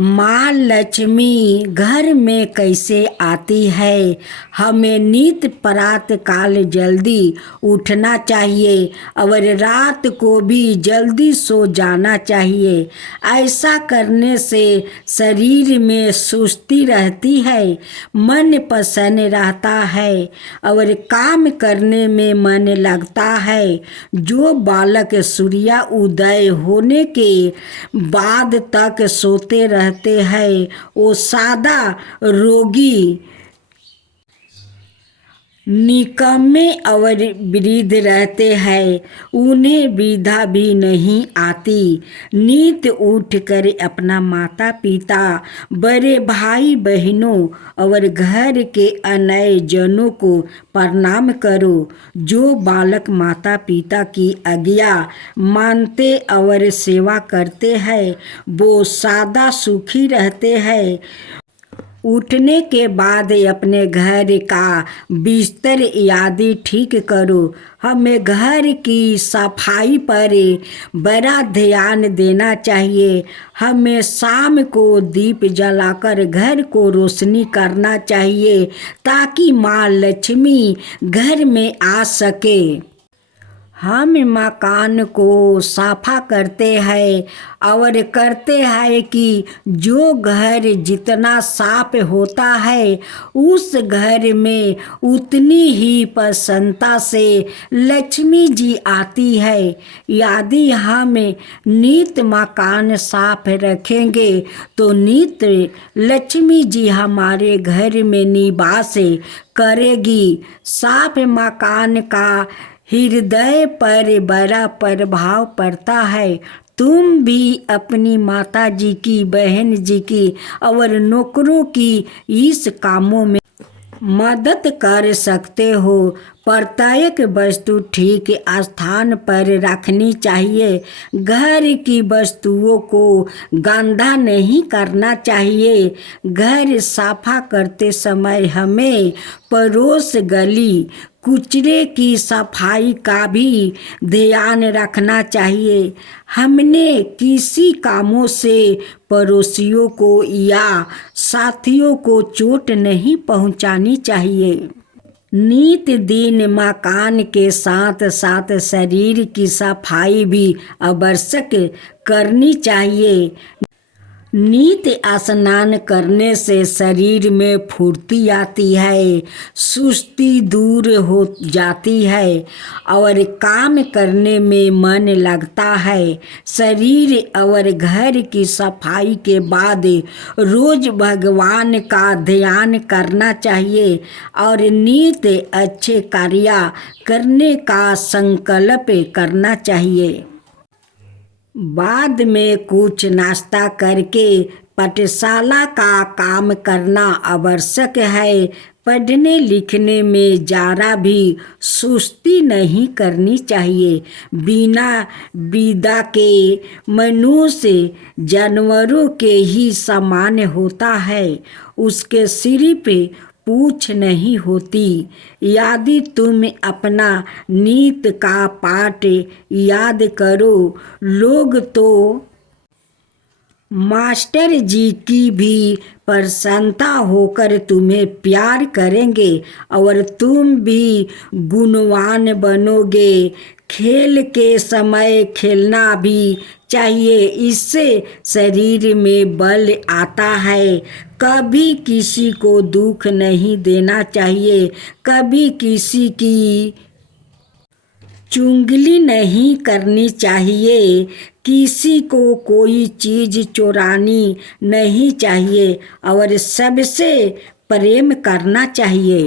माँ लक्ष्मी घर में कैसे आती है। हमें नित प्रातः काल जल्दी उठना चाहिए और रात को भी जल्दी सो जाना चाहिए। ऐसा करने से शरीर में सुस्ती रहती है, मन प्रसन्न रहता है और काम करने में मन लगता है। जो बालक सूर्य उदय होने के बाद तक सोते रहते हैं वो सादा रोगी, निकम्मे और वृद्ध रहते हैं। उन्हें वृद्धा भी नहीं आती। नित उठकर अपना माता पिता, बड़े भाई बहनों और घर के अन्य जनों को प्रणाम करो। जो बालक माता पिता की आज्ञा मानते और सेवा करते हैं वो सदा सुखी रहते हैं। उठने के बाद अपने घर का बिस्तर आदि ठीक करो। हमें घर की सफाई पर बड़ा ध्यान देना चाहिए। हमें शाम को दीप जलाकर घर को रोशनी करना चाहिए ताकि माँ लक्ष्मी घर में आ सके। हम मकान को साफा करते हैं और करते हैं कि जो घर जितना साफ होता है उस घर में उतनी ही प्रसन्नता से लक्ष्मी जी आती है। यदि हम नित मकान साफ रखेंगे तो नित लक्ष्मी जी हमारे घर में निवास करेगी। साफ मकान का हृदय पर बड़ा प्रभाव पड़ता है। तुम भी अपनी माता जी की, बहन जी की और नौकरों की इस कामों में मदद कर सकते हो। प्रत्येक वस्तु ठीक स्थान पर रखनी चाहिए। घर की वस्तुओं को गंदा नहीं करना चाहिए। घर साफा करते समय हमें पड़ोस गली कुचरे की सफाई का भी ध्यान रखना चाहिए। हमने किसी कामों से पड़ोसियों को या साथियों को चोट नहीं पहुंचानी चाहिए। नित दिन मकान के साथ साथ शरीर की सफाई भी आवश्यक करनी चाहिए। नित स्नान करने से शरीर में फुर्ती आती है, सुस्ती दूर हो जाती है और काम करने में मन लगता है। शरीर और घर की सफाई के बाद रोज भगवान का ध्यान करना चाहिए और नित अच्छे कार्य करने का संकल्प करना चाहिए। बाद में कुछ नाश्ता करके पाठशाला का काम करना आवश्यक है। पढ़ने लिखने में जरा भी सुस्ती नहीं करनी चाहिए। बिना विद्या के मनुष्य जानवरों के ही समान होता है। उसके सिर पे पूछ नहीं होती। यदि तुम अपना नित का पाठ याद करो लोग तो मास्टर जी की भी प्रसन्नता होकर तुम्हें प्यार करेंगे और तुम भी गुणवान बनोगे। खेल के समय खेलना भी चाहिए, इससे शरीर में बल आता है। कभी किसी को दुख नहीं देना चाहिए, कभी किसी की चुगली नहीं करनी चाहिए, किसी को कोई चीज़ चुरानी नहीं चाहिए और सबसे प्रेम करना चाहिए।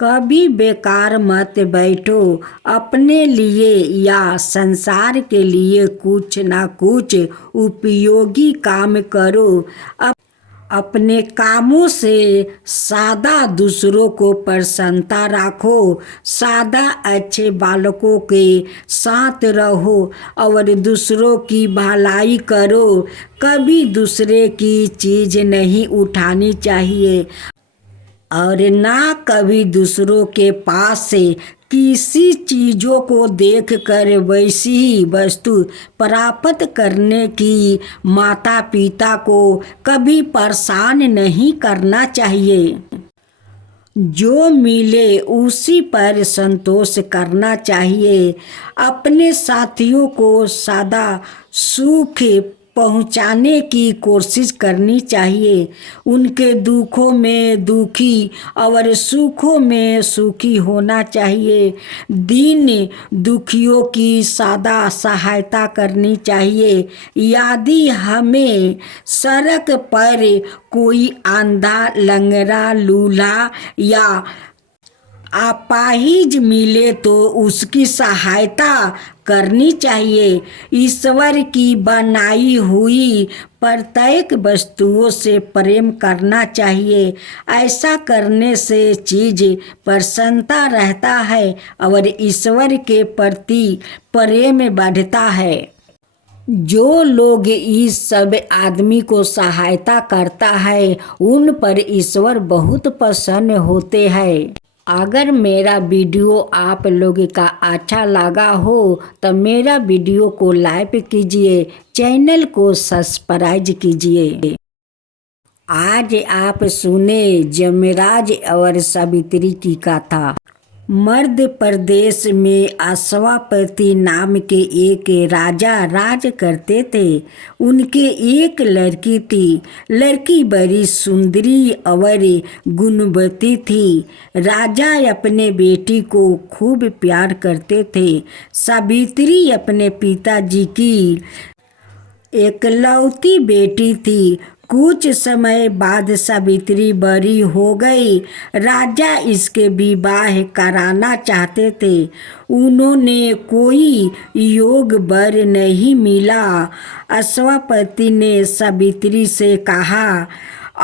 कभी बेकार मत बैठो। अपने लिए या संसार के लिए कुछ ना कुछ उपयोगी काम करो। अपने कामों से सदा दूसरों को प्रसन्नता रखो। सदा अच्छे बालकों के साथ रहो और दूसरों की भलाई करो। कभी दूसरे की चीज़ नहीं उठानी चाहिए और ना कभी दूसरों के पास से किसी चीज़ों को देखकर वैसी ही वस्तु प्राप्त करने की माता पिता को कभी परेशान नहीं करना चाहिए। जो मिले उसी पर संतोष करना चाहिए। अपने साथियों को सदा सुख पहुंचाने की कोशिश करनी चाहिए। उनके दुखों में दुखी और सुखों में सुखी होना चाहिए। दीन दुखियों की सदा सहायता करनी चाहिए। यदि हमें सड़क पर कोई अंधा लंगड़ा लूला या अपाहिज मिले तो उसकी सहायता करनी चाहिए। ईश्वर की बनाई हुई प्रत्येक वस्तुओं से प्रेम करना चाहिए। ऐसा करने से चीज प्रसन्नता रहता है और ईश्वर के प्रति प्रेम बढ़ता है। जो लोग इस सब आदमी को सहायता करता है उन पर ईश्वर बहुत प्रसन्न होते हैं। अगर मेरा वीडियो आप लोगों का अच्छा लगा हो तो मेरा वीडियो को लाइक कीजिए, चैनल को सब्सक्राइब कीजिए। आज आप सुने जमराज और सावित्री की कथा। मध्य प्रदेश में अश्वापति नाम के एक राजा राज करते थे। उनके एक लड़की थी। लड़की बड़ी सुंदरी और गुणवती थी। राजा अपने बेटी को खूब प्यार करते थे। सावित्री अपने पिताजी की एकलौती बेटी थी। कुछ समय बाद सावित्री बड़ी हो गई। राजा इसके विवाह कराना चाहते थे। उन्होंने कोई योग वर नहीं मिला। अश्वापति ने सावित्री से कहा,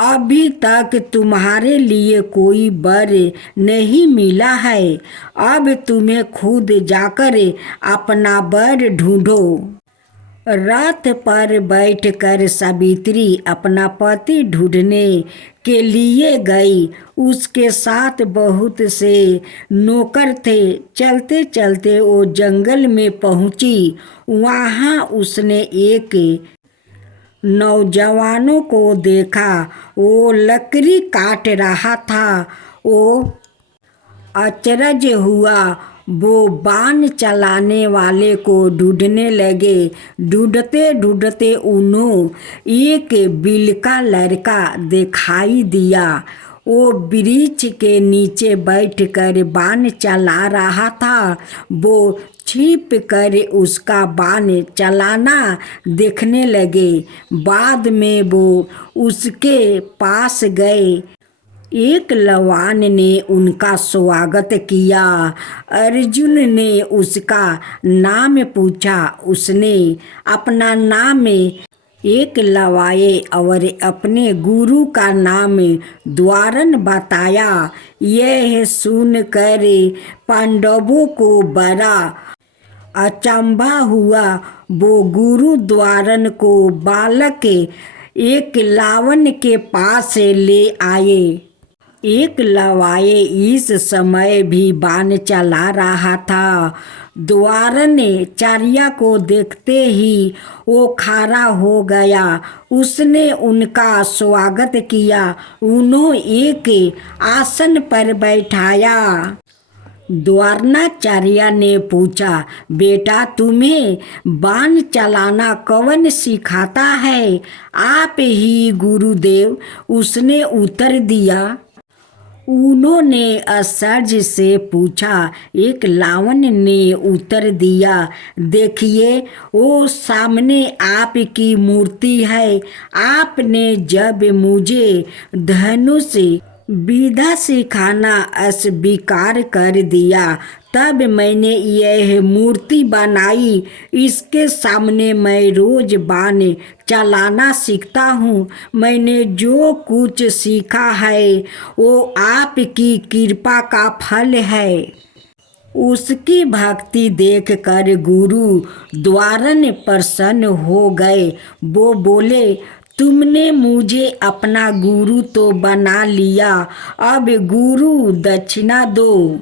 अभी तक तुम्हारे लिए कोई वर नहीं मिला है। अब तुम्हें खुद जाकर अपना वर ढूंढो। रथ पर बैठकर सावित्री अपना पति ढूंढने के लिए गई। उसके साथ बहुत से नौकर थे। चलते चलते वो जंगल में पहुंची। वहां उसने एक नौजवानों को देखा। वो लकड़ी काट रहा था। वो अचरज हुआ। वो बाण चलाने वाले को ढूंढने लगे। ढूंढते ढूंढते उन्हें एक बिलका लड़का दिखाई दिया। वो वृक्ष के नीचे बैठकर बाण चला रहा था। वो छिप कर उसका बाण चलाना देखने लगे। बाद में वो उसके पास गए। एक लवान ने उनका स्वागत किया। अर्जुन ने उसका नाम पूछा। उसने अपना नाम एक लवाए और अपने गुरु का नाम द्वारन बताया। यह सुनकर पांडवों को बड़ा अचंभा हुआ। वो गुरु द्वारन को बालक एक लावन के पास ले आए। एक लवाए इस समय भी बाण चला रहा था। द्वारन चारिया को देखते ही वो खड़ा हो गया। उसने उनका स्वागत किया। उन्हें एक आसन पर बैठाया। द्वारनाचार्य ने पूछा, बेटा तुम्हें बाण चलाना कौन सिखाता है? आप ही गुरुदेव, उसने उत्तर दिया। उन्होंने आश्चर्य से पूछा। एक लावन ने उत्तर दिया, देखिए वो सामने आपकी मूर्ति है। आपने जब मुझे धनुष विद्या सिखाना अस्वीकार कर दिया तब मैंने यह मूर्ति बनाई। इसके सामने मैं रोज बाण चलाना सीखता हूँ। मैंने जो कुछ सीखा है वो आपकी कृपा का फल है। उसकी भक्ति देखकर गुरु द्वारन प्रसन्न हो गए। वो बोले, तुमने मुझे अपना गुरु तो बना लिया, अब गुरु दक्षिणा दो।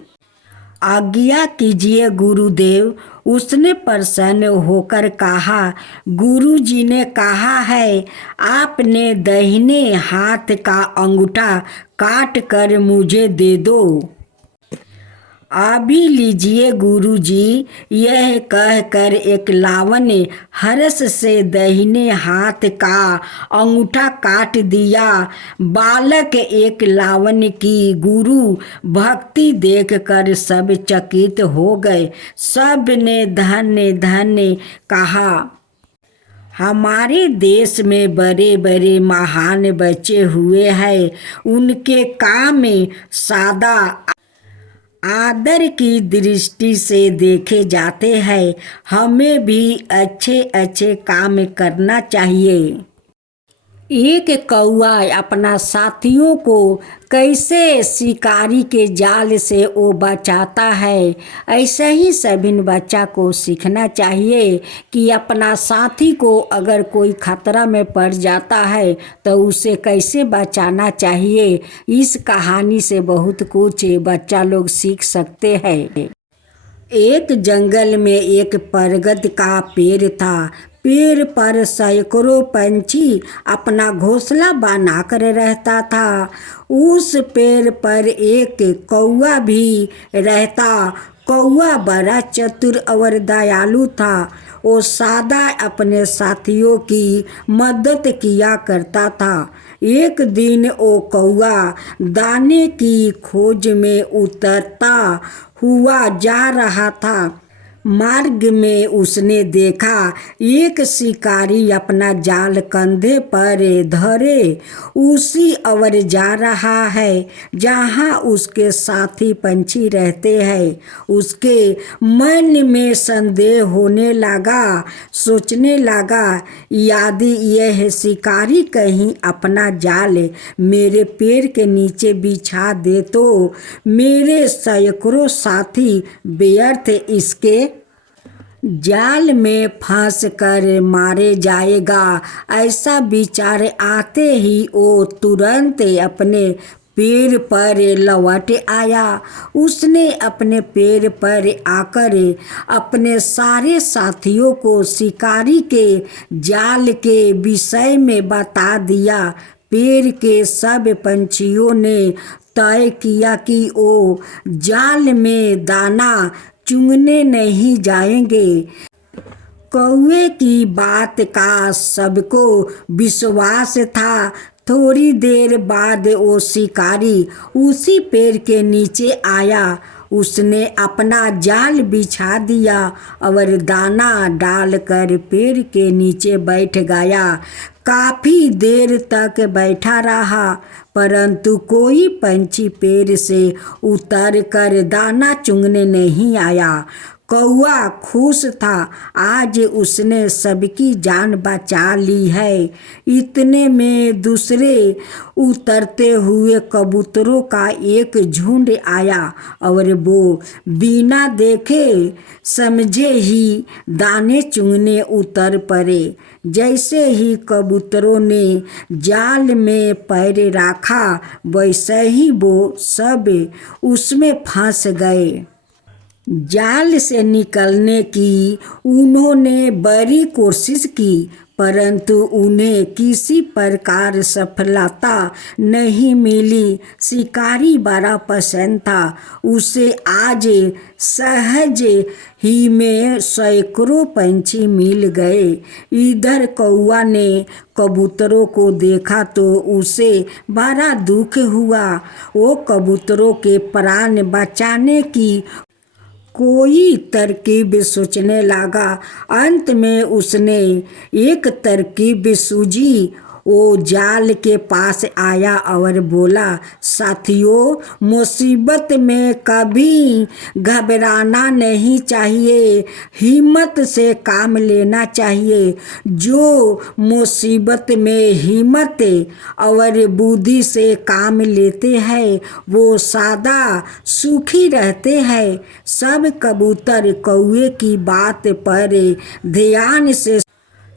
आज्ञा कीजिए गुरुदेव। उसने प्रसन्न होकर कहा, गुरुजी ने कहा है आपने दाहिने हाथ का अंगूठा काट कर मुझे दे दो। अभी लीजिए गुरुजी। यह कहकर एक लावण्य हर्ष से दाहिने हाथ का अंगूठा काट दिया। बालक एक लावण्य की गुरु भक्ति देखकर सब चकित हो गए। सब ने धन्य धन्य कहा। हमारे देश में बड़े बड़े महान बच्चे हुए हैं। उनके काम में सादा आदर की दृष्टि से देखे जाते हैं। हमें भी अच्छे अच्छे काम करना चाहिए। एक कौआ अपना साथियों को कैसे शिकारी के जाल से वो बचाता है, ऐसे ही सभी बच्चा को सीखना चाहिए कि अपना साथी को अगर कोई खतरा में पड़ जाता है तो उसे कैसे बचाना चाहिए। इस कहानी से बहुत कुछ बच्चा लोग सीख सकते हैं। एक जंगल में एक बरगद का पेड़ था। पेड़ पर सैकड़ों पंछी अपना घोंसला बनाकर रहता था। उस पेड़ पर एक कौआ भी रहता। कौआ बड़ा चतुर और दयालु था। वो सदा अपने साथियों की मदद किया करता था। एक दिन वो कौआ दाने की खोज में उतरता हुआ जा रहा था। मार्ग में उसने देखा एक शिकारी अपना जाल कंधे पर धरे उसी ओर जा रहा है जहाँ उसके साथी पंछी रहते हैं। उसके मन में संदेह होने लगा। सोचने लगा, यदि यह शिकारी कहीं अपना जाल मेरे पैर के नीचे बिछा दे तो मेरे सैकड़ों साथी व्यर्थ इसके जाल में फंस कर मारे जाएगा। ऐसा विचार आते ही वो तुरंत अपने पेड़ पर लौट आया। उसने अपने पेड़ पर आकर अपने सारे साथियों को शिकारी के जाल के विषय में बता दिया। पेड़ के सब पंछियों ने तय किया कि वो जाल में दाना चुगने नहीं जाएंगे। कौवे की बात का सबको विश्वास था। थोड़ी देर बाद वो शिकारी उसी पेड़ के नीचे आया। उसने अपना जाल बिछा दिया और दाना डालकर पेड़ के नीचे बैठ गया। काफी देर तक बैठा रहा परंतु कोई पंछी पेड़ से उतर कर दाना चुगने नहीं आया। कौआ खुश था, आज उसने सबकी जान बचा ली है। इतने में दूसरे उतरते हुए कबूतरों का एक झुंड आया और वो बिना देखे समझे ही दाने चुगने उतर पड़े। जैसे ही कबूतरों ने जाल में पैर रखा वैसे ही वो सब उसमें फंस गए। जाल से निकलने की उन्होंने बड़ी कोशिश की परंतु उन्हें किसी प्रकार सफलता नहीं मिली। शिकारी बड़ा पसंद था। उसे आज सहज ही में सैकड़ों पंछी मिल गए। इधर कौआ ने कबूतरों को देखा तो उसे बड़ा दुख हुआ। वो कबूतरों के प्राण बचाने की कोई तरकीब सोचने लगा। अंत में उसने एक तरकीब सूझी। वो जाल के पास आया और बोला, साथियों, मुसीबत में कभी घबराना नहीं चाहिए, हिम्मत से काम लेना चाहिए। जो मुसीबत में हिम्मत और बुद्धि से काम लेते हैं वो सदा सुखी रहते हैं। सब कबूतर कौए की बात पर ध्यान से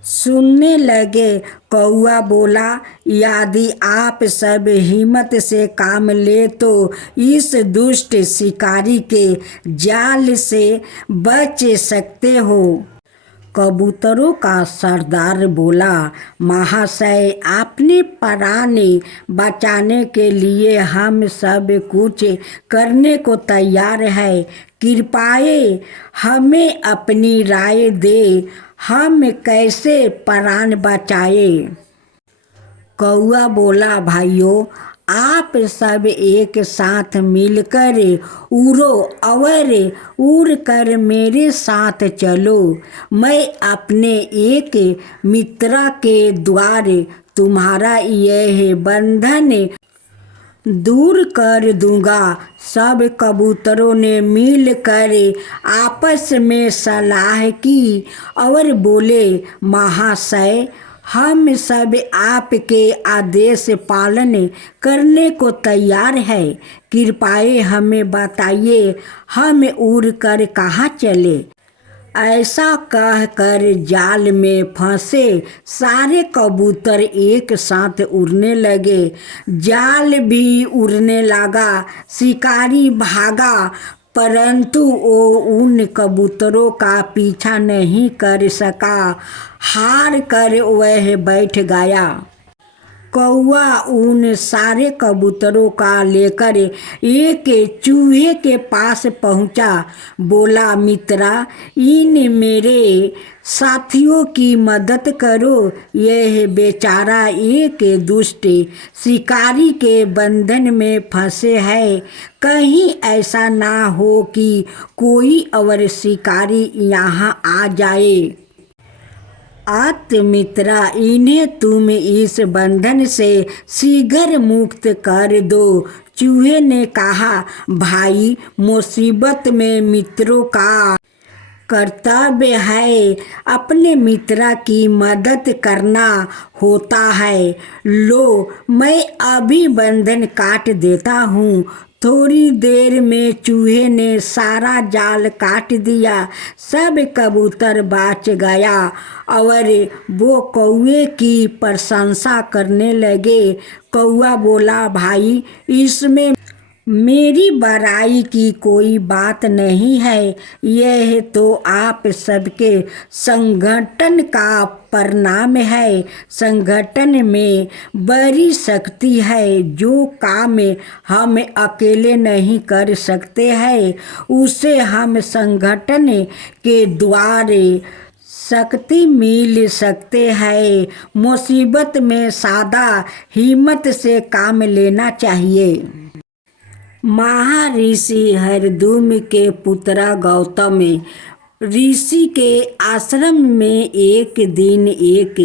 सुनने लगे। कौआ बोला, यदि आप सब हिम्मत से काम ले तो इस दुष्ट शिकारी के जाल से बच सकते हो। कबूतरों का सरदार बोला, महाशय, अपने प्राण बचाने के लिए हम सब कुछ करने को तैयार है। कृपया हमें अपनी राय दे, हम कैसे प्राण बचाए। कौआ बोला, भाइयों, आप सब एक साथ मिलकर उड़ो और उड़कर मेरे साथ चलो। मैं अपने एक मित्र के द्वारा तुम्हारा यह बंधन दूर कर दूंगा। सब कबूतरों ने मिलकर आपस में सलाह की और बोले, महाशय, हम सब आपके आदेश पालन करने को तैयार है। कृपया हमें बताइए, हम उड़कर कहाँ चले। ऐसा कहकर जाल में फंसे सारे कबूतर एक साथ उड़ने लगे। जाल भी उड़ने लगा। शिकारी भागा, परंतु वो उन कबूतरों का पीछा नहीं कर सका। हार कर वह बैठ गया। कौआ उन सारे कबूतरों का लेकर एक चूहे के पास पहुंचा। बोला, मित्रा, इन मेरे साथियों की मदद करो। यह बेचारा एक दुष्ट शिकारी के बंधन में फंसे है। कहीं ऐसा ना हो कि कोई और शिकारी यहाँ आ जाए। मित्रा, इन्हें तुम इस बंधन से शीघ्र मुक्त कर दो। चूहे ने कहा, भाई, मुसीबत में मित्रों का कर्तव्य है अपने मित्र की मदद करना होता है। लो, मैं अभी बंधन काट देता हूँ। थोड़ी देर में चूहे ने सारा जाल काट दिया। सब कबूतर बच गया और वो कौवे की प्रशंसा करने लगे। कौआ बोला, भाई, इसमें मेरी बड़ाई की कोई बात नहीं है। यह तो आप सबके संगठन का परिणाम है। संगठन में बड़ी शक्ति है। जो काम हम अकेले नहीं कर सकते हैं, उसे हम संगठन के द्वारा शक्ति मिल सकते हैं। मुसीबत में सादा हिम्मत से काम लेना चाहिए। महर्षि हरदूम के पुत्र गौतम ऋषि के आश्रम में एक दिन एक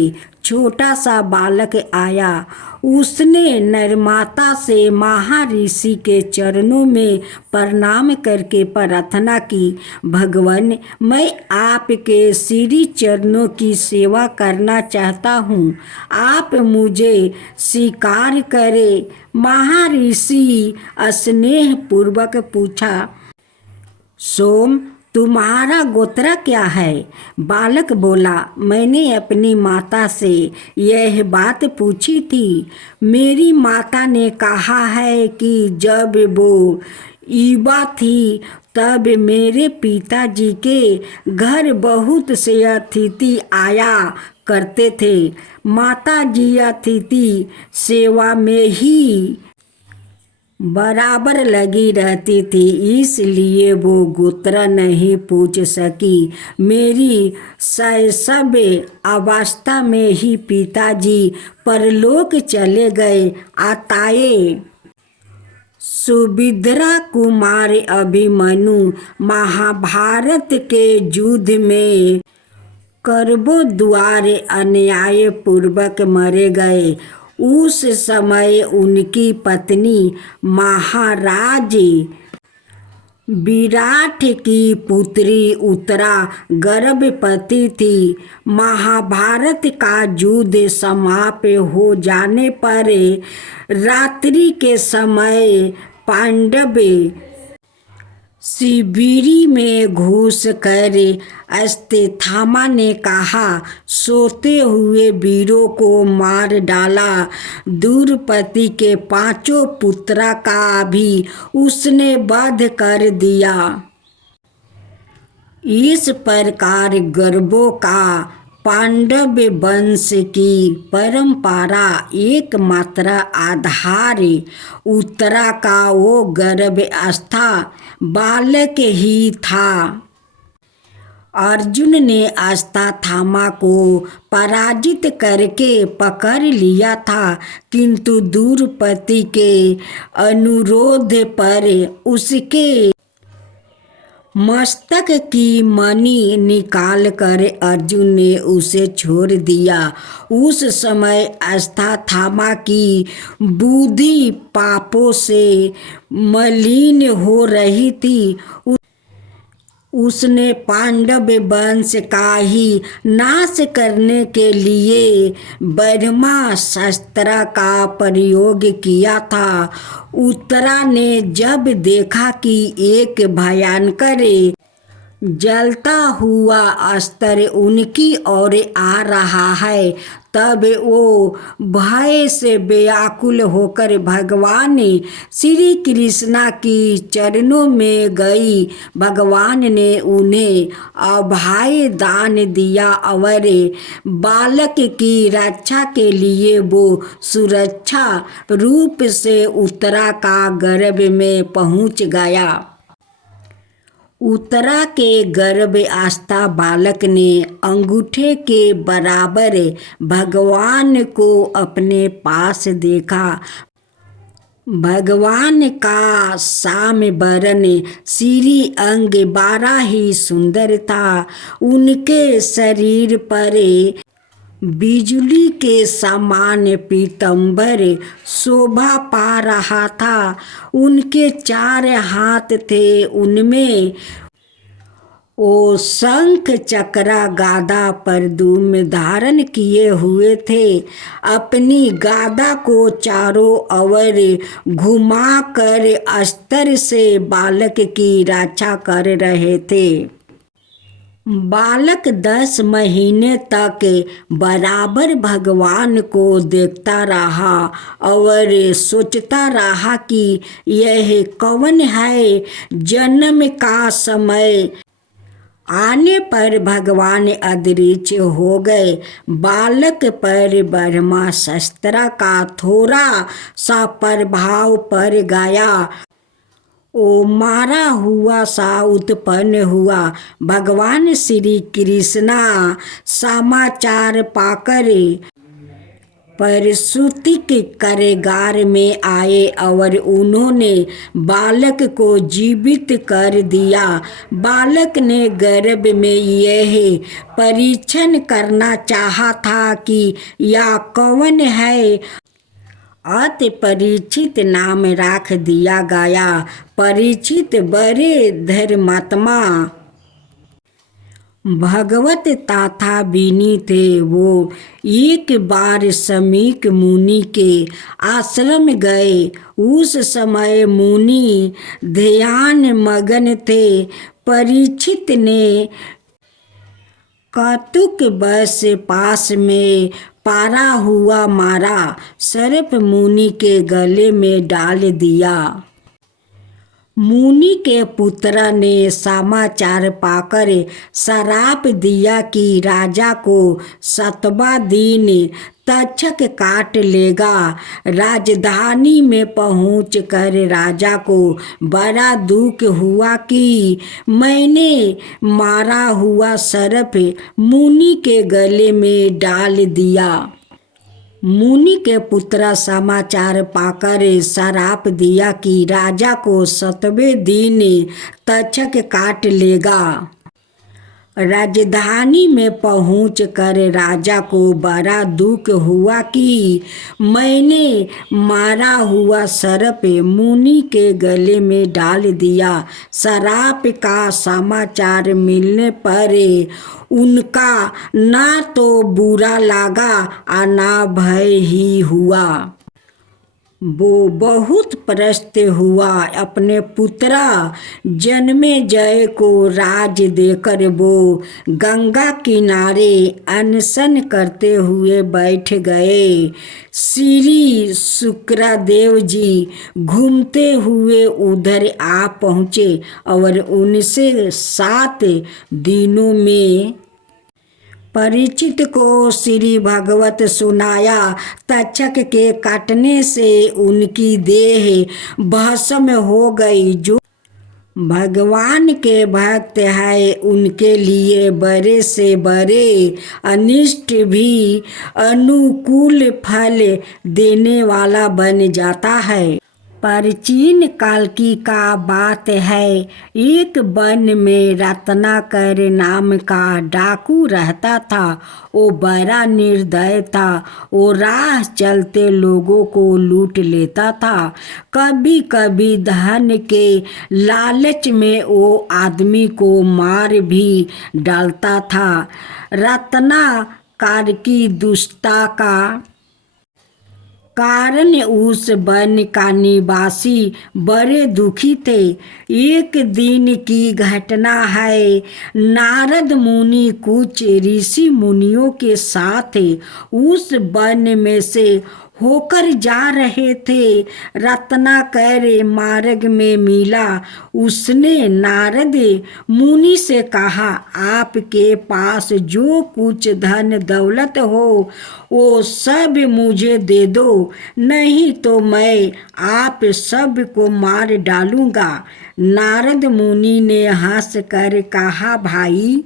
छोटा सा बालक आया। उसने नरमाता से महर्षि के चरणों में प्रणाम करके प्रार्थना की, भगवान, मैं आपके श्री चरणों की सेवा करना चाहता हूँ। आप मुझे स्वीकार करें। महर्षि स्नेह पूर्वक पूछा, सोम, तुम्हारा गोत्र क्या है। बालक बोला, मैंने अपनी माता से यह बात पूछी थी। मेरी माता ने कहा है कि जब वो युवा थी तब मेरे पिताजी के घर बहुत से अतिथि आया करते थे। माता जी अतिथि सेवा में ही बराबर लगी रहती थी, इसलिए वो गोत्र नहीं पूछ सकी। मेरी शैशव अवस्था में ही पिताजी परलोक चले गए। अतएव सुभद्रा कुमार अभिमन्यु महाभारत के युद्ध में कौरवों द्वारा अन्याय पूर्वक मारे गए। उस समय उनकी पत्नी महाराज विराट की पुत्री उत्तरा गर्भवती थी। महाभारत का युद्ध समाप्त हो जाने पर रात्रि के समय पांडव शिबिरी में घुस कर अश्वत्थामा ने कहा, सोते हुए वीरों को मार डाला। द्रौपदी के 5 पुत्रों का भी उसने वध कर दिया। इस प्रकार गौरवों का पांडव वंश की परंपरा एकमात्र आधार उत्तरा का वो गर्भावस्था बालक ही था। अर्जुन ने अश्वत्थामा को पराजित करके पकड़ लिया था, किंतु द्रौपदी के अनुरोध पर उसके मस्तक की मणि निकाल कर अर्जुन ने उसे छोड़ दिया। उस समय अश्वत्थामा की बुद्धि पापों से मलिन हो रही थी। उसने पांडव वंश का ही नाश करने के लिए ब्रह्मास्त्र का प्रयोग किया था। उत्तरा ने जब देखा कि एक भयंकर जलता हुआ अस्त्र उनकी ओर आ रहा है, तब वो भय से व्याकुल होकर भगवान श्री कृष्ण की चरणों में गई। भगवान ने उन्हें अभय दान दिया और बालक की रक्षा के लिए वो सुरक्षा रूप से उत्तरा का गर्भ में पहुंच गया। उत्तरा के गर्भावस्था बालक ने अंगूठे के बराबर भगवान को अपने पास देखा। भगवान का सामवरण श्री अंग बड़ा ही सुंदर था। उनके शरीर पर बिजली के समान पीतांबर शोभा पा रहा था। उनके 4 हाथ थे, उनमें वो शंख चक्र गदा परदुम धारण किए हुए थे। अपनी गदा को चारों ओर घुमाकर अस्त्र से बालक की रक्षा कर रहे थे। बालक 10 महीने तक बराबर भगवान को देखता रहा और सोचता रहा कि यह कौन है। जन्म का समय आने पर भगवान अदृश्य हो गए। बालक पर ब्रह्मास्त्र का थोड़ा सा प्रभाव पड़ गया। वो मारा हुआ सा उत्पन्न हुआ। भगवान श्री कृष्ण समाचार पाकर प्रसूति कारागार में आए और उन्होंने बालक को जीवित कर दिया। बालक ने गर्भ में यह परीक्षण करना चाहा था कि यह कौन है। अतः परीक्षित नाम रख दिया गया। परीक्षित बड़े धर्मात्मा भगवत तथा विनी थे। वो एक बार शमीक मुनि के आश्रम गए। उस समय मुनि ध्यान मगन थे। परीक्षित ने कौतुक बस पास में पारा हुआ मारा सर्प मुनि के गले में डाल दिया। मुनि के पुत्र ने समाचार पाकर श्राप दिया कि राजा को 7वां दिन तक्षक काट लेगा। राजधानी में पहुंचकर राजा को बड़ा दुख हुआ कि मैंने मारा हुआ सर्प मुनि के गले में डाल दिया। मुनि के पुत्र समाचार पाकर श्राप दिया कि राजा को 7वें दिन तक्षक काट लेगा। राजधानी में पहुंचकर राजा को बड़ा दुख हुआ कि मैंने मारा हुआ सर्प मुनि के गले में डाल दिया। श्राप का समाचार मिलने पर उनका ना तो बुरा लगा और ना भय ही हुआ। वो बहुत प्रसन्न हुआ। अपने पुत्रा जन्मे जय को राज देकर वो गंगा किनारे अनशन करते हुए बैठ गए। श्री शुक्रदेव जी घूमते हुए उधर आ पहुँचे और उनसे 7 दिनों में परिचित को श्री भगवत सुनाया। तक्षक के काटने से उनकी देह भस्म हो गई। जो भगवान के भक्त है उनके लिए बड़े से बड़े अनिष्ट भी अनुकूल फल देने वाला बन जाता है। प्राचीन काल की का बात है। एक वन में रत्नाकर नाम का डाकू रहता था। वो बड़ा निर्दय था। वो राह चलते लोगों को लूट लेता था। कभी कभी धन के लालच में वो आदमी को मार भी डालता था। रत्नाकर की दुष्टता का कारण उस वन का निवासी बड़े दुखी थे। एक दिन की घटना है। नारद मुनि कुछ ऋषि मुनियों के साथ उस वन में से होकर जा रहे थे। रत्नाकर मार्ग में मिला। उसने नारद मुनि से कहा, आपके पास जो कुछ धन दौलत हो वो सब मुझे दे दो, नहीं तो मैं आप सब को मार डालूंगा। नारद मुनि ने हंस कर कहा, भाई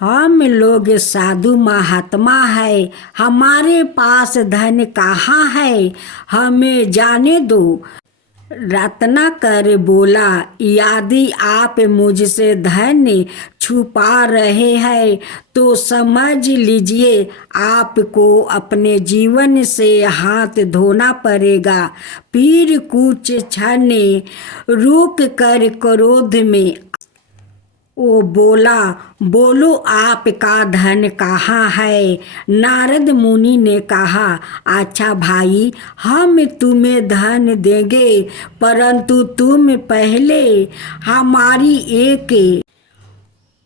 हम लोग साधु महात्मा है, हमारे पास धन कहाँ है, हमें जाने दो। रत्नाकर बोला, यदि आप मुझसे धन छुपा रहे हैं तो समझ लीजिए आपको अपने जीवन से हाथ धोना पड़ेगा। फिर कुछ क्षण रुक कर क्रोध में वो बोला, बोलो आपका धन कहाँ है। नारद मुनि ने कहा, अच्छा भाई, हम तुम्हें धन देंगे, परंतु तुम पहले हमारी एक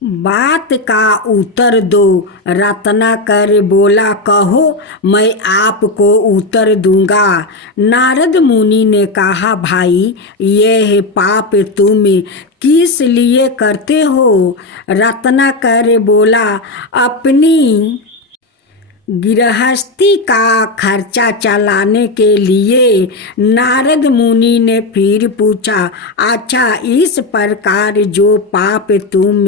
बात का उत्तर दो। रत्नाकर बोला, कहो, मैं आपको उत्तर दूंगा। नारद मुनि ने कहा, भाई, यह पाप तुम किस लिए करते हो। रत्नाकर बोला, अपनी गृहस्थी का खर्चा चलाने के लिए। नारद मुनि ने फिर पूछा, अच्छा, इस प्रकार जो पाप तुम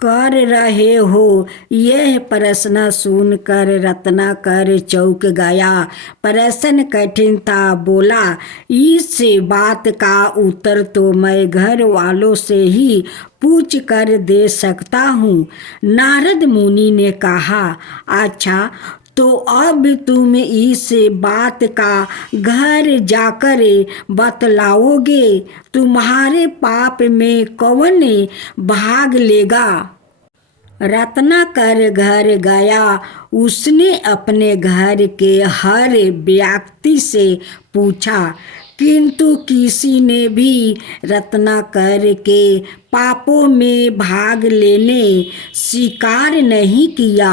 कर रहे हो। यह प्रश्न सुनकर रत्नाकर चौंक गया। प्रश्न कठिन था। बोला, इस बात का उत्तर तो मैं घर वालों से ही पूछ कर दे सकता हूँ। नारद मुनि ने कहा, अच्छा, तो अब तुम इस बात का घर जाकर बतलाओगे। तुम्हारे पाप में कौन भाग लेगा। रत्नाकर घर गया। उसने अपने घर के हर व्यक्ति से पूछा, किंतु किसी ने भी रत्नाकर के पापों में भाग लेने स्वीकार नहीं किया।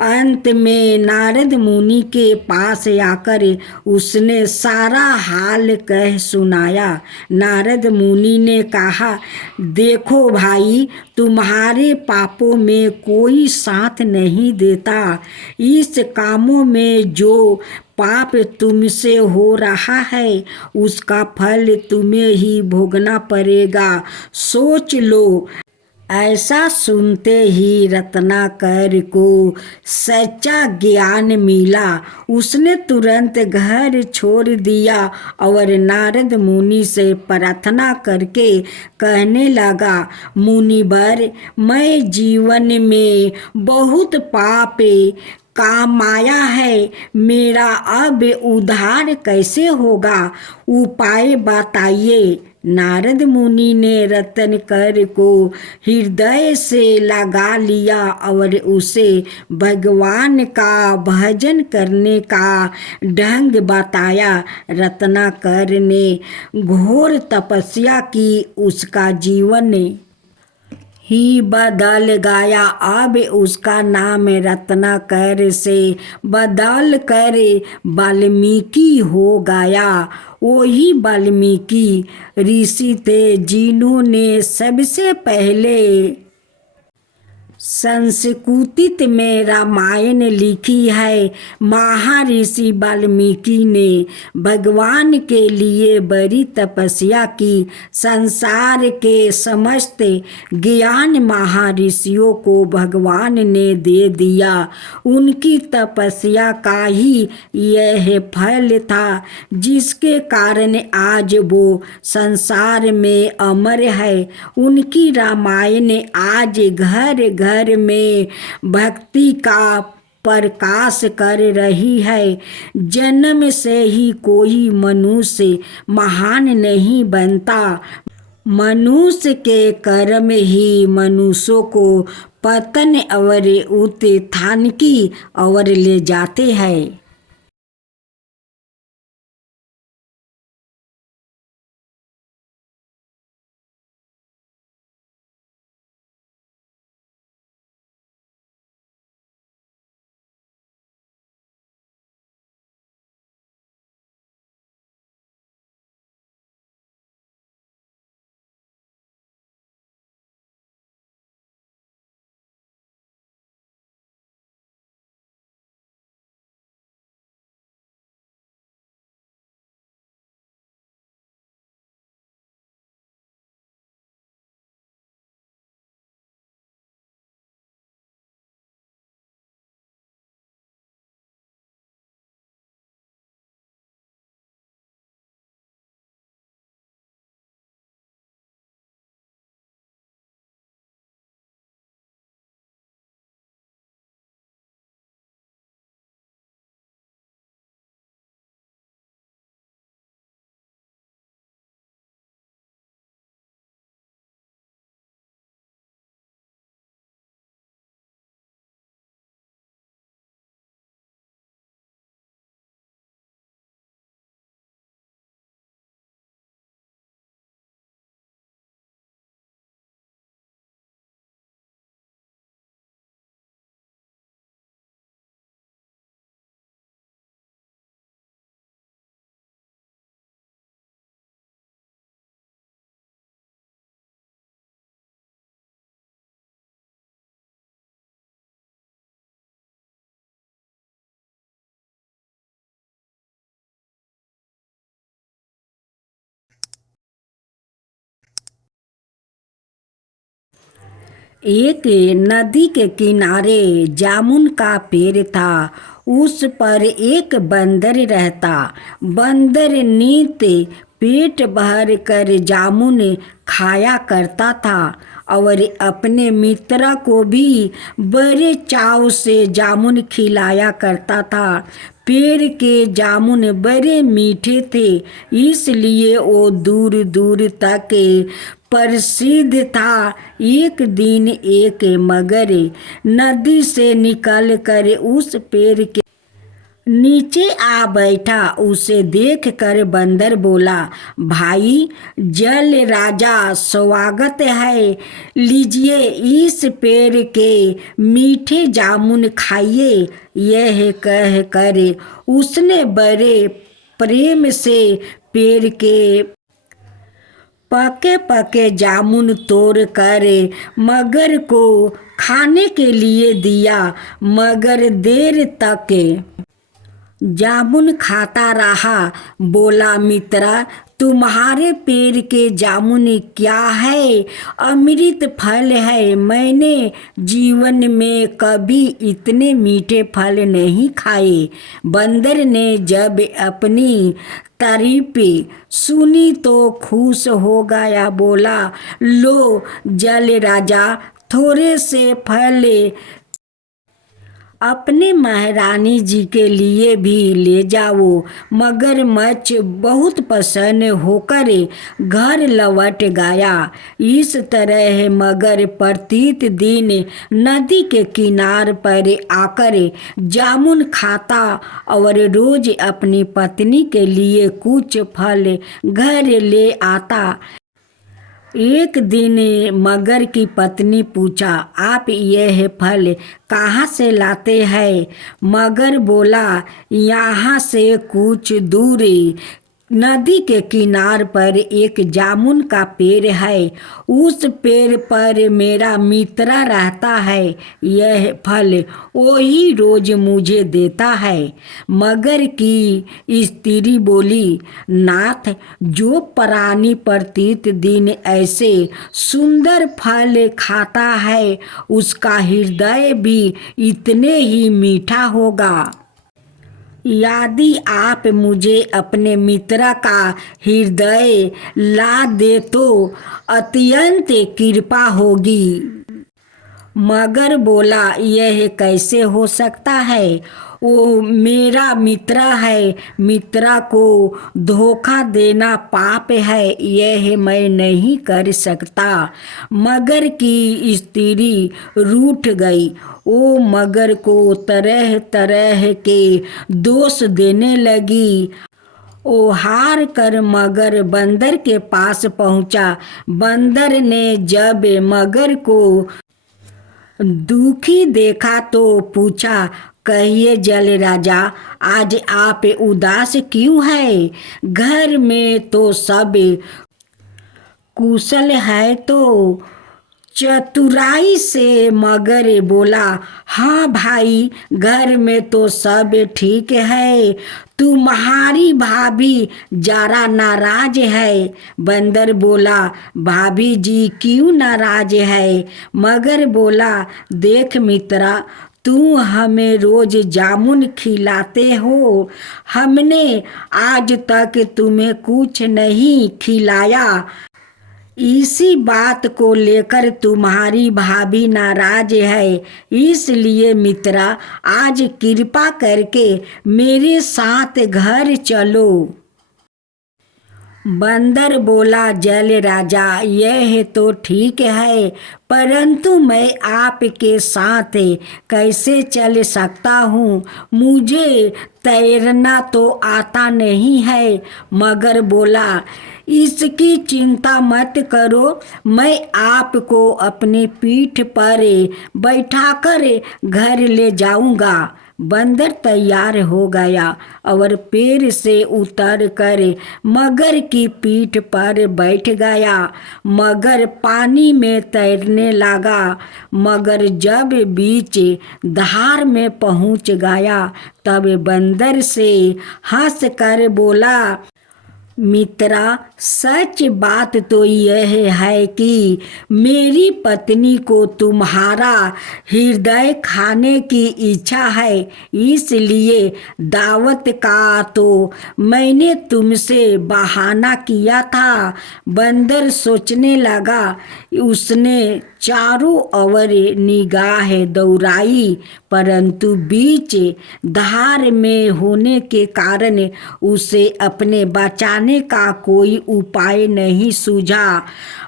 अंत में नारद मुनि के पास आकर उसने सारा हाल कह सुनाया। नारद मुनि ने कहा, देखो भाई, तुम्हारे पापों में कोई साथ नहीं देता। इस कामों में जो पाप तुमसे हो रहा है उसका फल तुम्हें ही भोगना पड़ेगा। सोच लो। ऐसा सुनते ही रत्नाकर को सच्चा ज्ञान मिला। उसने तुरंत घर छोड़ दिया और नारद मुनि से प्रार्थना करके कहने लगा, मुनिवर, मैं जीवन में बहुत पाप कमाया है। मेरा अब उद्धार कैसे होगा, उपाय बताइए। नारद मुनि ने रतन कर को हृदय से लगा लिया और उसे भगवान का भजन करने का ढंग बताया। रत्नाकर ने घोर तपस्या की, उसका जीवन ही बदल गया। अब उसका नाम रत्नाकर से बदल कर वाल्मीकि हो गया। वही वाल्मीकि ऋषि थे जिन्होंने सबसे पहले संस्कृत में रामायण लिखी है। महर्षि वाल्मीकि ने भगवान के लिए बड़ी तपस्या की। संसार के समस्त ज्ञान महर्षियों को भगवान ने दे दिया। उनकी तपस्या का ही यह फल था जिसके कारण आज वो संसार में अमर है। उनकी रामायण आज घर घर में भक्ति का प्रकाश कर रही है। जन्म से ही कोई मनुष्य महान नहीं बनता, मनुष्य के कर्म ही मनुष्यों को पतन और उत्थान की ओर ले जाते हैं। एक नदी के किनारे जामुन का पेड़ था। उस पर एक बंदर रहता। बंदर नित पेट भर कर जामुन खाया करता था और अपने मित्र को भी बड़े चाव से जामुन खिलाया करता था। पेड़ के जामुन बड़े मीठे थे, इसलिए वो दूर दूर तक प्रसिद्ध था। एक दिन एक मगर नदी से निकलकर उस पेड़ के नीचे आ बैठा। उसे देख कर बंदर बोला, भाई जल राजा स्वागत है, लीजिए इस पेड़ के मीठे जामुन खाइए। यह कह कर उसने बड़े प्रेम से पेड़ के पके पके जामुन तोड़ कर मगर को खाने के लिए दिया। मगर देर तक जामुन खाता रहा। बोला, मित्रा तुम्हारे पेड़ के जामुन क्या है? अमृत फल है। मैंने जीवन में कभी इतने मीठे फल नहीं खाए। बंदर ने जब अपनी तारीफ सुनी तो खुश हो गया। बोला, लो जल राजा, थोड़े से फल अपने महारानी जी के लिए भी ले जाओ। मगरमच्छ बहुत प्रसन्न होकर घर लौट गया। इस तरह मगर प्रत्येक दिन नदी के किनार पर आकर जामुन खाता और रोज अपनी पत्नी के लिए कुछ फल घर ले आता। एक दिन मगर की पत्नी पूछा, आप यह फल कहाँ से लाते हैं? मगर बोला, यहाँ से कुछ दूर नदी के किनार पर एक जामुन का पेड़ है। उस पेड़ पर मेरा मित्र रहता है। यह फल वही रोज मुझे देता है। मगर की स्त्री बोली, नाथ, जो प्राणी प्रत्येक दिन ऐसे सुंदर फल खाता है उसका हृदय भी इतने ही मीठा होगा। यदि आप मुझे अपने मित्र का हृदय ला दे तो अत्यंत कृपा होगी। मगर बोला, यह कैसे हो सकता है? वो मेरा मित्र है। मित्र को धोखा देना पाप है। यह मैं नहीं कर सकता। मगर की स्त्री रूठ गई। वो मगर को तरह तरह के दोष देने लगी। वो हार कर मगर बंदर के पास पहुंचा। बंदर ने जब मगर को दुखी देखा तो पूछा, कहिए जल राजा, आज आप उदास क्यों है? घर में तो सब कुशल है। तो चतुराई से मगर बोला, हाँ भाई, घर में तो सब ठीक है। तुम्हारी भाभी जरा नाराज है। बंदर बोला, भाभी जी क्यों नाराज है? मगर बोला, देख मित्रा, तू हमें रोज जामुन खिलाते हो। हमने आज तक तुम्हें कुछ नहीं खिलाया। इसी बात को लेकर तुम्हारी भाभी नाराज है। इसलिए मित्रा, आज कृपा करके मेरे साथ घर चलो। बंदर बोला, जल राजा, यह तो ठीक है, परंतु मैं आपके साथ कैसे चल सकता हूँ? मुझे तैरना तो आता नहीं है। मगर बोला, इसकी चिंता मत करो, मैं आपको अपनी पीठ पर बैठाकर घर ले जाऊंगा। बंदर तैयार हो गया और पेड़ से उतर कर मगर की पीठ पर बैठ गया। मगर पानी में तैरने लगा। मगर जब बीच धार में पहुंच गया तब बंदर से हंस कर बोला, मित्रा, सच बात तो यह है कि मेरी पत्नी को तुम्हारा हृदय खाने की इच्छा है। इसलिए दावत का तो मैंने तुमसे बहाना किया था। बंदर सोचने लगा। उसने चारों ओर निगाह दौड़ाई, परंतु बीच धार में होने के कारण उसे अपने बचाने का कोई उपाय नहीं सूझा।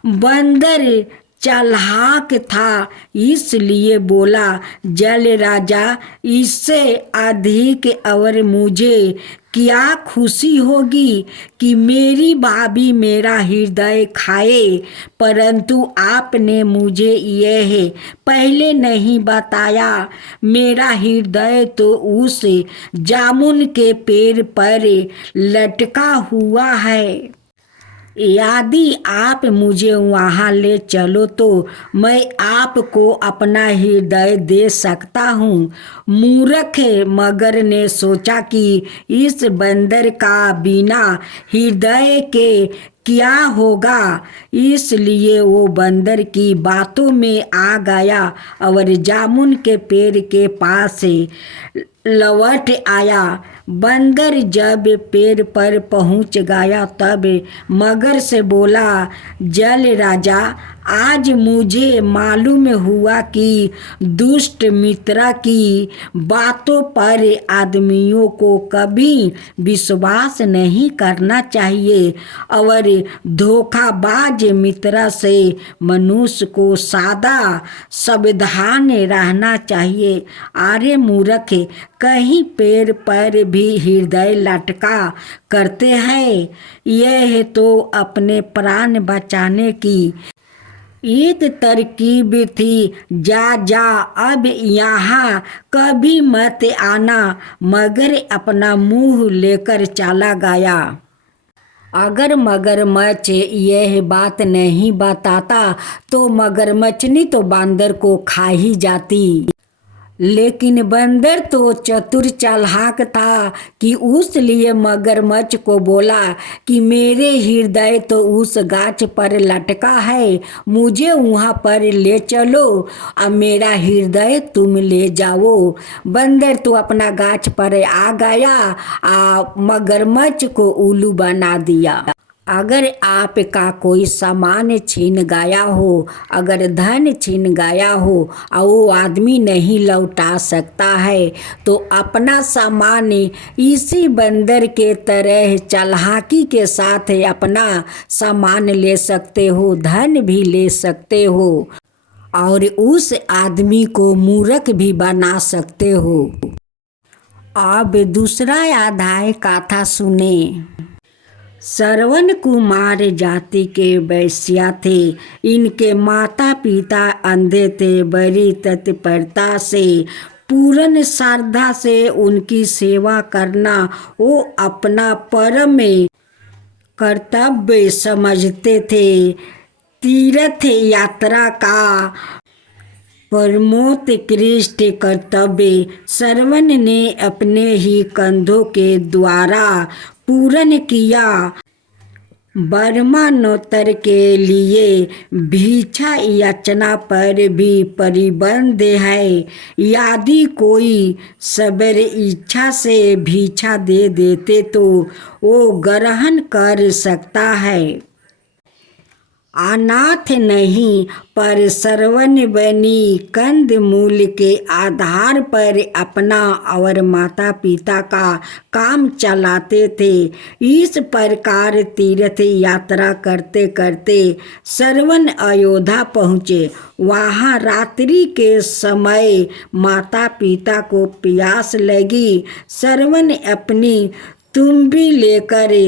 बंदर चालाक था, इसलिए बोला, जल राजा, इससे अधिक और मुझे क्या खुशी होगी कि मेरी भाभी मेरा हृदय खाए, परंतु आपने मुझे यह पहले नहीं बताया। मेरा हृदय तो उस जामुन के पेड़ पर लटका हुआ है। यदि आप मुझे वहाँ ले चलो तो मैं आपको अपना हृदय दे सकता हूँ। मूर्ख मगर ने सोचा कि इस बंदर का बिना हृदय के क्या होगा, इसलिए वो बंदर की बातों में आ गया और जामुन के पेड़ के पास लौट आया। बंदर जब पेड़ पर पहुंच गया तब मगर से बोला, जल राजा, आज मुझे मालूम हुआ कि दुष्ट मित्र की बातों पर आदमियों को कभी विश्वास नहीं करना चाहिए और धोखाबाज मित्र से मनुष्य को सादा सावधान रहना चाहिए। अरे मूर्ख, कहीं पेड़ पर भी हृदय लटका करते हैं। यह तो अपने प्राण बचाने की एक तरकीब थी। जा जा, अब यहाँ कभी मत आना। मगर अपना मुंह लेकर चला गया। अगर मगरमच्छ यह बात नहीं बताता तो मगरमच्छनी तो बंदर को खा ही जाती। लेकिन बंदर तो चतुर चालाक था कि उस लिए मगरमच्छ को बोला कि मेरे हृदय तो उस गाछ पर लटका है, मुझे वहाँ पर ले चलो, अब मेरा हृदय तुम ले जाओ। बंदर तो अपना गाछ पर आ गया, मगरमच्छ को उल्लू बना दिया। अगर आपका कोई सामान छीन गया हो, अगर धन छीन गया हो और वो आदमी नहीं लौटा सकता है, तो अपना सामान इसी बंदर के तरह चालाकी के साथ अपना सामान ले सकते हो, धन भी ले सकते हो और उस आदमी को मूर्ख भी बना सकते हो। अब दूसरा अध्याय कथा सुने। श्रवण कुमार जाति के वैश्या थे। इनके माता पिता अंधे थे। बड़ी तत्परता से, पूर्ण श्रद्धा से उनकी सेवा करना वो अपना परम कर्तव्य समझते थे। तीर्थ यात्रा का परमोत्कृष्ट कर्तव्य श्रवण ने अपने ही कंधों के द्वारा पूर्ण किया। ब्रह्मणोत्तर के लिए भिक्षा याचना पर भी प्रतिबंध है। यदि कोई सबर इच्छा से भिक्षा दे देते तो वो ग्रहण कर सकता है। अनाथ नहीं, पर श्रवण बनी कंद मूल के आधार पर अपना और माता पिता का काम चलाते थे। इस प्रकार तीर्थ यात्रा करते करते श्रवण अयोध्या पहुँचे। वहाँ रात्रि के समय माता पिता को प्यास लगी। श्रवण अपनी तुम्बी लेकर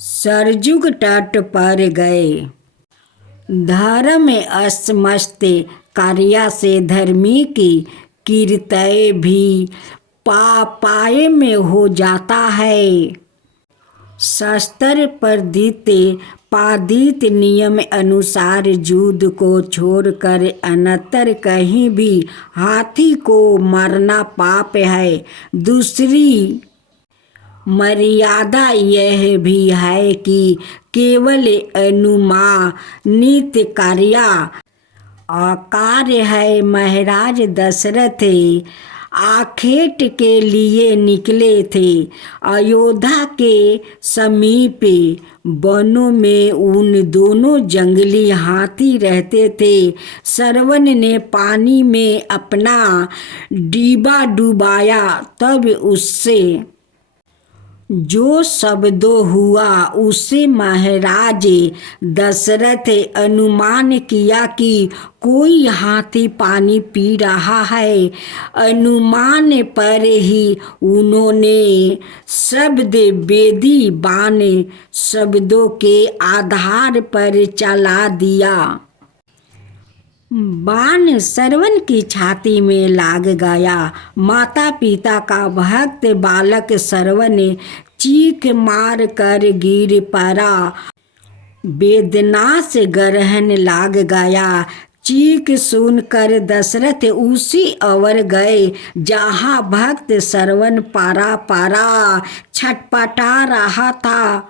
सरजुग तट पर गए। धर्म असमस्त कार्य से धर्मी की कीर्तय भी पाए में हो जाता है। शास्त्र प्रदत्त पादित नियम अनुसार युद्ध को छोड़कर अन्यत्र कहीं भी हाथी को मारना पाप है। दूसरी मर्यादा यह भी है कि केवल अनुमानित कार्य अकार्य है। महाराज दशरथ आखेट के लिए निकले थे। अयोध्या के समीप वनों में उन दोनों जंगली हाथी रहते थे। श्रवण ने पानी में अपना डिब्बा डुबाया, तब उससे जो शब्द हुआ उससे महाराज दशरथ अनुमान किया कि कोई हाथी पानी पी रहा है। अनुमान पर ही उन्होंने शब्द वेदी बाण शब्दों के आधार पर चला दिया। बाण श्रवण की छाती में लाग गया। माता पिता का भक्त बालक श्रवण चीख मार कर गिर पड़ा। वेदना से ग्रहण लाग गया। चीख सुनकर दशरथ उसी अवर गए जहाँ भक्त श्रवण पारा छटपटा रहा था।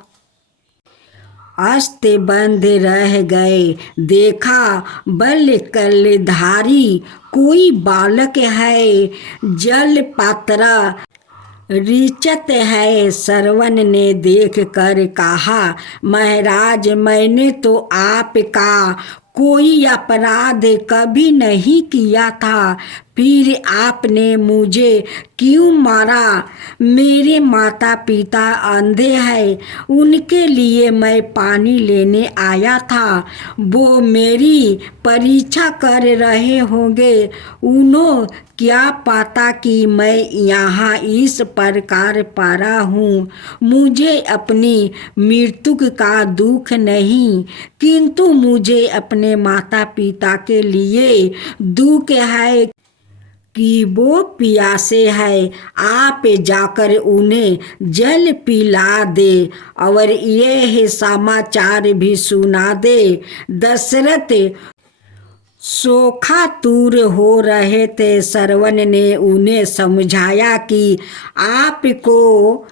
अस्त बंद रह गए, देखा बल कलधारी, कोई बालक है जल पात्रा रीचत है। सरवन ने देख कर कहा, महाराज मैंने तो आपका कोई अपराध कभी नहीं किया था, फिर आपने मुझे क्यों मारा? मेरे माता पिता अंधे हैं, उनके लिए मैं पानी लेने आया था। वो मेरी परीक्षा कर रहे होंगे। उन्हों क्या पता कि मैं यहाँ इस प्रकार पड़ा हूँ। मुझे अपनी मृत्यु का दुख नहीं, किंतु मुझे अपने माता पिता के लिए दुख है कि वो प्यासे है। आप जाकर उन्हें जल पिला दे और यह समाचार भी सुना दे। दशरथ शोकातुर हो रहे थे। सरवन ने उन्हें समझाया कि आपको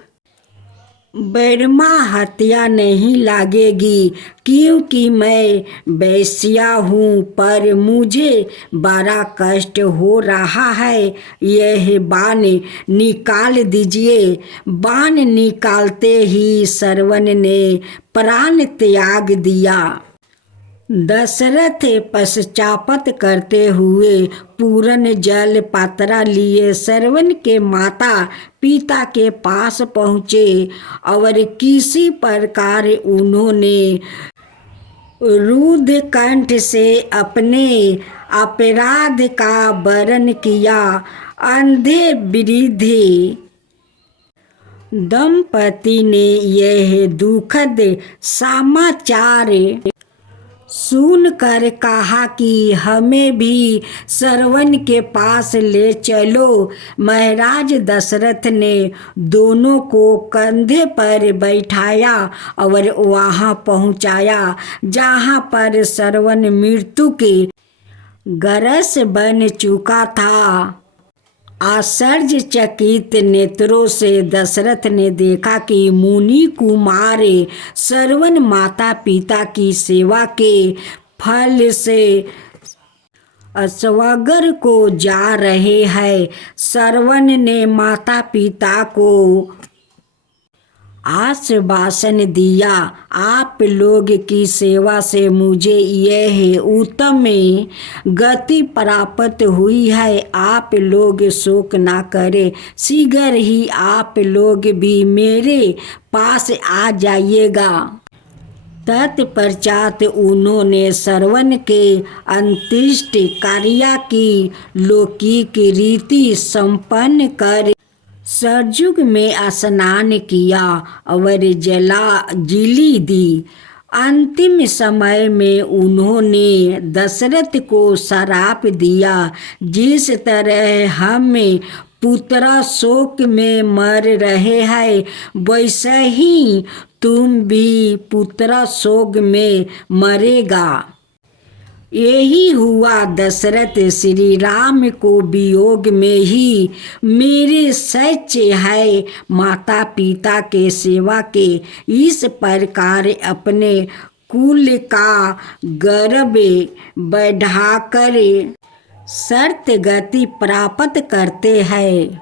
ब्रह्मा हत्या नहीं लगेगी, क्योंकि मैं वैश्या हूँ, पर मुझे बड़ा कष्ट हो रहा है। यह बाण निकाल दीजिए। बाण निकालते ही सरवन ने प्राण त्याग दिया। दशरथ पश्चाताप करते हुए पूर्ण जल पात्रा लिए सरवन के माता पिता के पास पहुँचे और किसी प्रकार उन्होंने रुद्ध कंठ से अपने अपराध का वर्णन किया। अंधे वृद्ध दंपति ने यह दुखद समाचार सुनकर कहा कि हमें भी सरवन के पास ले चलो। महाराज दशरथ ने दोनों को कंधे पर बैठाया और वहां पहुंचाया, जहां पर सरवन मृत्यु के ग्रस्त बन चुका था। आश्चर्यचकित नेत्रों से दशरथ ने देखा कि मुनि कुमार सरवन माता पिता की सेवा के फल से स्वर्ग को जा रहे हैं। सरवन ने माता पिता को आश्वासन दिया, आप लोग की सेवा से मुझे यह उत्तम गति प्राप्त हुई है। आप लोग शोक ना करें, शीघ्र ही आप लोग भी मेरे पास आ जाइएगा। तत्पश्चात उन्होंने सरवन के अंत्येष्टि कार्य की लौकिक रीति संपन्न कर सरयुग में स्नान किया और जली दी। अंतिम समय में उन्होंने दशरथ को श्राप दिया, जिस तरह हम पुत्र शोक में मर रहे हैं, वैसे ही तुम भी पुत्र शोक में मरेगा। यही हुआ। दशरथ श्री राम को वियोग में ही मेरे सच्चे है माता पिता के सेवा के इस प्रकार अपने कुल का गर्व बढ़ाकर शर्त गति प्राप्त करते हैं।